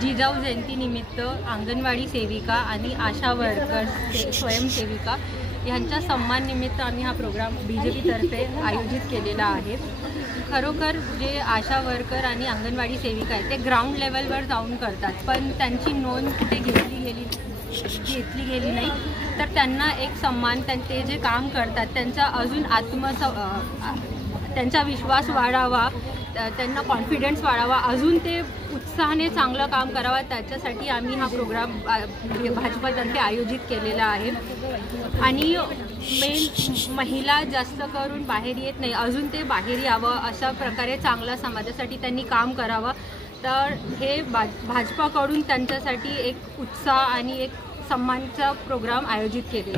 जिजाऊ जयंतीनिमित्त अंगणवाडी सेविका आणि आशा वर्कर स्वयंसेविका यांच्या सन्माननिमित्त आम्ही हा प्रोग्राम BJP तर्फे आयोजित केलेला आहे। खरोखर जे आशा वर्कर आणि अंगणवाडी सेविका आहेत ते ग्राउंड लेवलवर जाऊन करतात, पण त्यांची नोंद कुठे घेतली गेली नाही। तर त्यांना एक सन्मान, ते जे काम करतात त्यांचा अजून त्यांचा विश्वास वाढावा, त्यांना कॉन्फिडन्स वाढावा, अजून ते उत्साहाने चांगलं काम करावं, त्याच्यासाठी आम्ही हा प्रोग्राम भाजपतर्फे आयोजित केलेला आहे। आणि मेन महिला जास्त करून बाहेर येत नाही, अजून ते बाहेर यावं, अशा प्रकारे चांगला समाजासाठी त्यांनी काम करावं। तर हे भाजपाकडून त्यांच्यासाठी एक उत्साह आणि एक सन्मानचा प्रोग्राम आयोजित केलेला आहे।